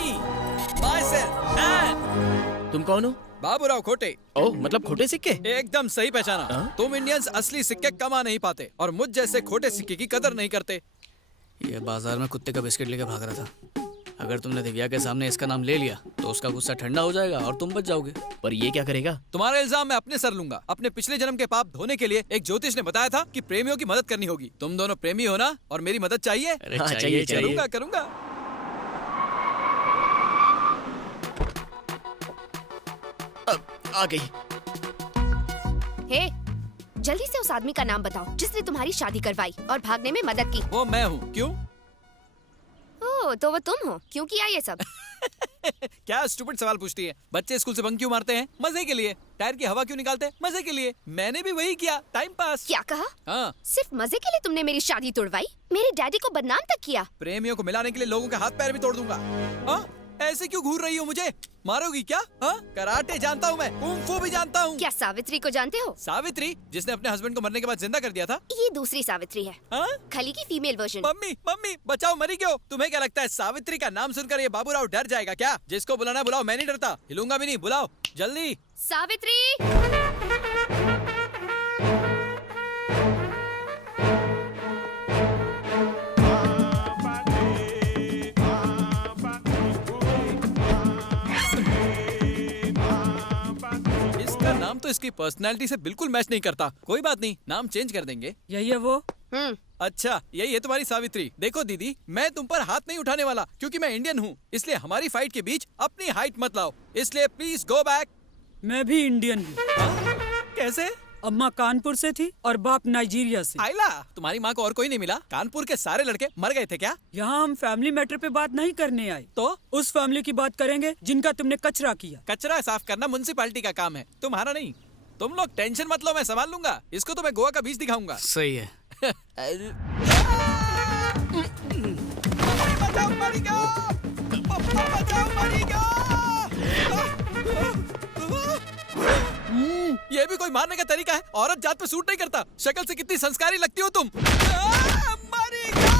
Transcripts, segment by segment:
Me my self. तुम कौन हो? बाबूराव खोटे। ओह, मतलब खोटे सिक्के? एकदम सही पहचाना। तुम इंडियंस असली सिक्के कमा नहीं पाते और मुझ जैसे खोटे सिक्के की कदर नहीं करते। ये बाजार में कुत्ते का बिस्किट लेके भाग रहा था। अगर तुमने दिव्या के सामने इसका नाम ले लिया तो उसका गुस्सा ठंडा हो जाएगा और तुम बच जाओगे। पर ये क्या करेगा? तुम्हारा इल्जाम मैं अपने सर लूंगा। अपने पिछले जन्म के पाप धोने के लिए एक ज्योतिष ने बताया था कि प्रेमियों की मदद करनी होगी। तुम दोनों प्रेमी हो ना, और मेरी मदद चाहिए? अरे हाँ, चाहिए चाहिए। करूंगा करूंगा। आ गई। हे, जल्दी से उस आदमी का नाम बताओ जिसने तुम्हारी शादी करवाई और भागने में मदद की। वो मैं हूँ। क्यों? ओह, तो वो तुम हो। क्यों किया ये सब? क्या स्टूपिड सवाल पूछती है? बच्चे स्कूल से बंक क्यों मारते हैं? मजे के लिए। टायर की हवा क्यों निकालते हैं? मजे के लिए। मैंने भी वही किया, टाइम पास। क्या कहा? हाँ। सिर्फ मजे के लिए तुमने मेरी शादी तोड़वाई? मेरे डैडी को बदनाम तक किया। प्रेमियों को मिलाने के लिए लोगों के हाथ पैर भी तोड़ दूंगा। हाँ? ऐसे क्यों घूर रही हो? मुझे मारोगी क्या? हाँ? कराटे जानता हूँ मैं, कुंग फू भी जानता हूँ। क्या सावित्री को जानते हो? सावित्री, जिसने अपने हस्बैंड को मरने के बाद जिंदा कर दिया था? ये दूसरी सावित्री है। हाँ? खली की फीमेल वर्जन। मम्मी मम्मी बचाओ, मरी क्यों? तुम्हें क्या लगता है सावित्री का नाम सुनकर ये बाबूराव डर जाएगा क्या? जिसको बुलाना बुलाओ, मैं नहीं डरता। हिलूंगा भी नहीं। बुलाओ जल्दी। सावित्री! इसका नाम तो इसकी पर्सनैलिटी से बिल्कुल मैच नहीं करता। कोई बात नहीं, नाम चेंज कर देंगे। यही है वो। अच्छा, यही है तुम्हारी सावित्री। देखो दीदी, मैं तुम पर हाथ नहीं उठाने वाला क्योंकि मैं इंडियन हूँ। इसलिए हमारी फाइट के बीच अपनी हाइट मत लाओ। इसलिए प्लीज गो बैक। मैं भी इंडियन हूँ। कैसे? अम्मा कानपुर से थी और बाप नाइजीरिया से। आइला, तुम्हारी माँ को और कोई नहीं मिला? कानपुर के सारे लड़के मर गए थे क्या? यहाँ हम फैमिली मैटर पे बात नहीं करने आए, तो उस फैमिली की बात करेंगे जिनका तुमने कचरा किया। कचरा साफ करना म्युनिसिपैलिटी का काम है, तुम्हारा नहीं। तुम लोग टेंशन मत लो, मैं संभाल लूंगा। इसको तो मैं गोवा का बीच दिखाऊंगा। सही है। बचाओ, मरेगा! पप्पा बचाओ, मरेगा! ये भी कोई मारने का तरीका है? औरत जात पे सूट नहीं करता। शक्ल से कितनी संस्कारी लगती हो तुम। मरेगा!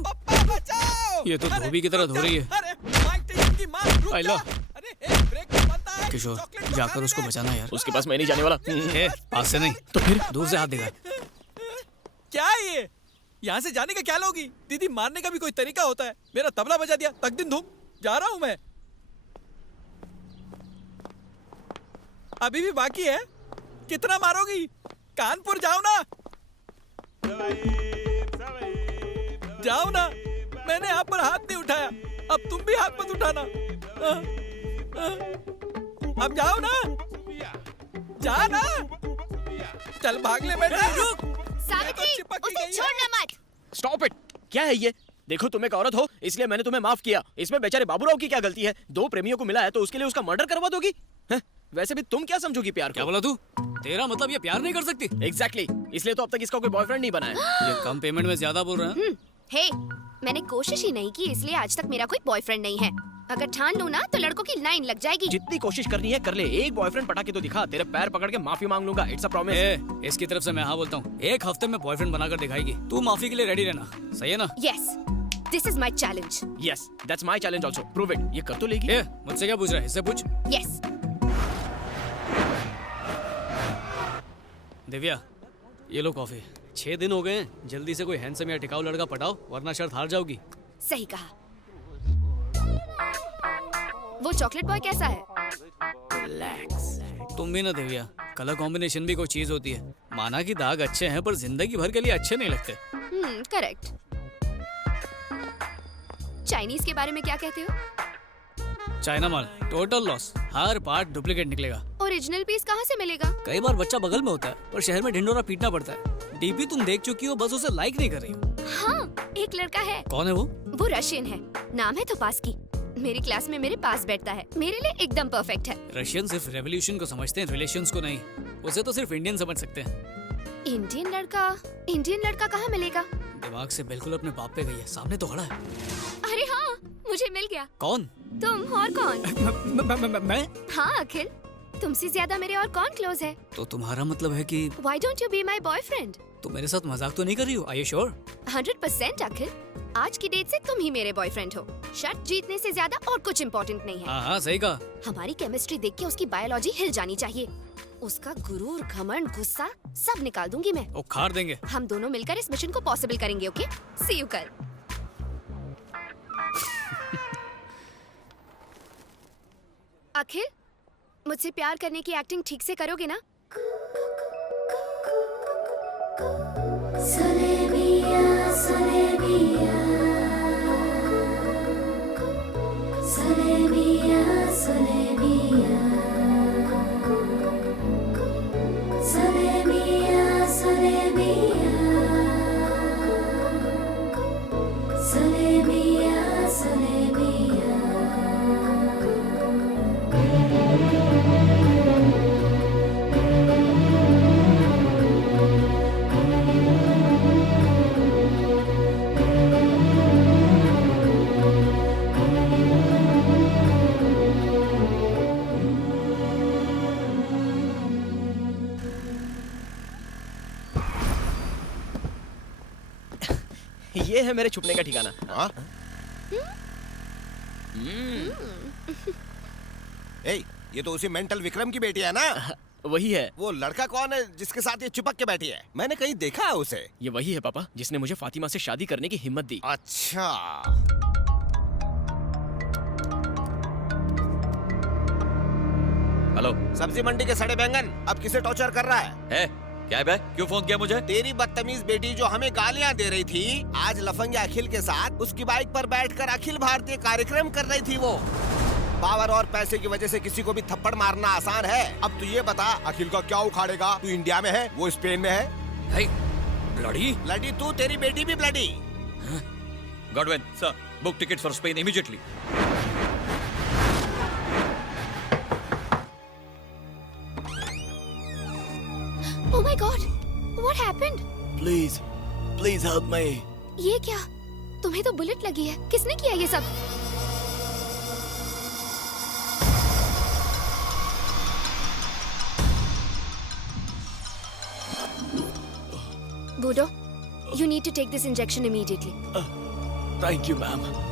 पप्पा बचाओ! ये तो धोबी की तरह धो रही है। अरे, माइक टाइसन की माँ, रुक आइला। जा! अरे, एक ब्रेक तो बनता है। किशोर, चॉकलेट तो जाकर खाने उसको दे। बचाना यार। उसके पास मैं नहीं जाने वाला। ए, पास से नहीं तो फिर दूर से हाथ दिखा। क्या है ये? यहाँ से जाने का क्या लोगी? दीदी, मारने का भी कोई तरीका होता है। मेरा तबला बजा दिया, तक दिन धूम। जा रहा हूँ मैं। अभी भी बाकी है। कितना मारोगी? कानपुर जाओ ना। जाओ ना। मैंने आप पर हाथ नहीं उठाया, अब तुम भी हाथ मत उठाना। अब जाओ ना। जा ना। चल भाग ले बेटा। रुक। सावित्री, चिपक ही उसे गई है। छोड़ना मत। Stop it! क्या है ये? देखो, तुम एक औरत हो इसलिए मैंने तुम्हें माफ किया। इसमें बेचारे बाबूराव की क्या गलती है? दो प्रेमियों को मिला है तो उसके लिए उसका मर्डर करवा दोगी? हैं? वैसे भी तुम क्या समझोगी प्यार क्या को? बोला तू? तेरा मतलब ये प्यार नहीं कर सकती? एग्जैक्टली, इसलिए तो अब तक इसका कोई बॉयफ्रेंड नहीं बना है। ये कम पेमेंट में ज्यादा बोल रहे हैं। हे, मैंने कोशिश ही नहीं की, इसलिए आज तक मेरा कोई बॉयफ्रेंड नहीं है। अगर ठान लूं ना तो लड़कों की लाइन लग जाएगी। जितनी कोशिश करनी है कर ले। एक बॉयफ्रेंड पटा के तो दिखा। तेरे पैर पकड़ के माफी मांग लूंगा। It's a promise. ए, इसकी तरफ से मैं हाँ बोलता हूँ। एक हफ्ते में बॉयफ्रेंड बनाकर दिखाएगी। तू माफी के लिए रेडी रहना, सही है ना? Yes, this is my challenge. Yes, that's my challenge also. Prove it. ये कर तो लेगी। ए, मुझसे क्या पूछ रहा है? इससे पूछ। यस। दिव्या, ये लो कॉफी। 6 दिन हो गए हैं, जल्दी से कोई हैंडसम या टिकाऊ लड़का पटाओ वरना शर्त हार जाओगी। सही कहा। वो चॉकलेट बॉय कैसा है? रिलैक्स। तुम भी ना दिव्या, कलर कॉम्बिनेशन भी कोई चीज होती है। माना कि दाग अच्छे हैं पर जिंदगी भर के लिए अच्छे नहीं लगते। करेक्ट। चाइनीज के बारे में क्या कहते हो? चाइना माल टोटल लॉस। हर पार्ट डुप्लीकेट निकलेगा। ओरिजिनल पीस कहाँ से मिलेगा? कई बार बच्चा बगल में होता है पर शहर में ढिंडोरा पीटना पड़ता है। डीपी तुम देख चुकी हो, बस उसे लाइक नहीं कर रही हो। हाँ, एक लड़का है। कौन है वो? वो रशियन है, नाम है तोपास्की। मेरी क्लास में मेरे पास बैठता है। मेरे लिए एकदम परफेक्ट है। रशियन सिर्फ रेवोल्यूशन को समझते हैं, रिलेशंस को नहीं। उसे तो सिर्फ इंडियन समझ सकते हैं। इंडियन लड़का कहाँ मिलेगा? दिमाग से बिल्कुल अपने बाप पे गई है, सामने तो खड़ा है। अरे हाँ, मुझे मिल गया। कौन? तुम और कौन? मैं? हाँ अखिल, तुमसे ज्यादा मेरे और कौन क्लोज है? तो तुम्हारा मतलब है कि Why don't you be my boyfriend? तुम मेरे साथ मजाक तो नहीं कर रही हो? Are you sure? 100% अखिल। आज की डेट से तुम ही मेरे बॉयफ्रेंड हो। शर्त जीतने से ज्यादा और कुछ इम्पोर्टेंट नहीं है। हाँ हाँ सही कहा। हमारी केमिस्ट्री देख के उसकी बायोलॉजी हिल जानी चाहिए। उसका गुरूर, घमंड, गुस्सा सब निकाल दूंगी मैं। उखाड़ देंगे। हम दोनों मिलकर इस मिशन को पॉसिबल करेंगे। ओके, सी यू कल। अखिल, मुझसे प्यार करने की एक्टिंग ठीक से करोगे ना? ये है मेरे छुपने का ठिकाना। हाँ? ए, ये तो उसी मेंटल विक्रम की बेटी है ना? वही है। वो लड़का कौन है जिसके साथ ये चिपक के बैठी है? मैंने कहीं देखा है उसे। ये वही है पापा जिसने मुझे फातिमा से शादी करने की हिम्मत दी। अच्छा। हेलो। सब्जी मंडी के सड़े बैंगन अब किसे टॉर्चर कर रहा है? क्या है बे? क्यों फोन किया मुझे? तेरी बदतमीज बेटी जो हमें गालियां दे रही थी, आज लफंगे अखिल के साथ उसकी बाइक पर बैठकर अखिल भारतीय कार्यक्रम कर रही थी। वो पावर और पैसे की वजह से किसी को भी थप्पड़ मारना आसान है। अब तू ये बता, अखिल का क्या उखाड़ेगा? तू इंडिया में है, वो स्पेन में है। ब्लडी? ब्लडी तू, तेरी बेटी भी bloody. Godwin sir, book ticket for Spain immediately. Oh my God! What happened? Please help me. ये क्या? तुम्हें तो बुलेट लगी है। किसने किया ये सब? Bodo, you need to take this injection immediately. Thank you ma'am.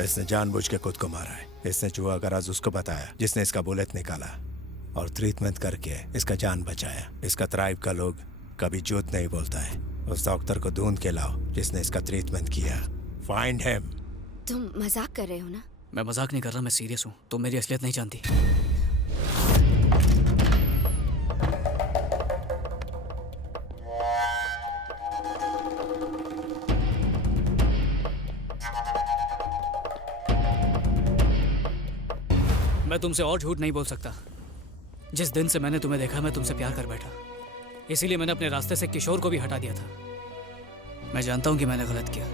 इसने जानबूझ के खुद को मारा है। इसने जुआ का राज उसको बताया जिसने इसका बुलेट निकाला और ट्रीटमेंट करके इसका जान बचाया। इसका ट्राइब का लोग कभी झूठ नहीं बोलता है। उस डॉक्टर को ढूंढ के लाओ जिसने इसका ट्रीटमेंट किया। Find him. तुम मजाक कर रहे हो ना? मैं मजाक नहीं कर रहा, मैं सीरियस हूँ। तुम मेरी असलियत नहीं जानती। मैं तुमसे और झूठ नहीं बोल सकता। जिस दिन से मैंने तुम्हें देखा मैं तुमसे प्यार कर बैठा। इसीलिए मैंने अपने रास्ते से किशोर को भी हटा दिया था। मैं जानता हूँ कि मैंने गलत किया,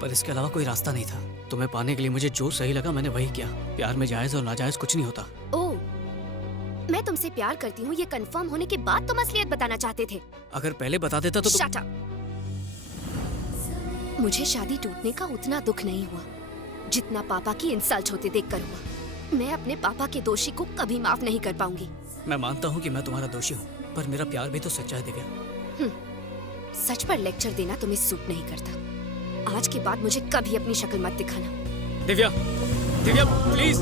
पर इसके अलावा कोई रास्ता नहीं था। तुम्हें पाने के लिए मुझे जो सही लगा मैंने वही किया। प्यार में जायज और नाजायज कुछ नहीं होता। ओह, मैं तुमसे प्यार करती हूँ ये कंफर्म होने के बाद तुम असलियत बताना चाहते थे। अगर पहले बता देता तो Shut up! मुझे शादी टूटने का उतना दुख नहीं हुआ जितना पापा की इंसल्ट होते देखकर हुआ। मैं अपने पापा के दोषी को कभी माफ नहीं कर पाऊंगी। मैं मानता हूँ कि मैं तुम्हारा दोषी हूँ, पर मेरा प्यार भी तो सच्चा है दिव्या। सच पर लेक्चर देना तुम्हें सूट नहीं करता। आज के बाद मुझे कभी अपनी शक्ल मत दिखाना। दिव्या, दिव्या प्लीज।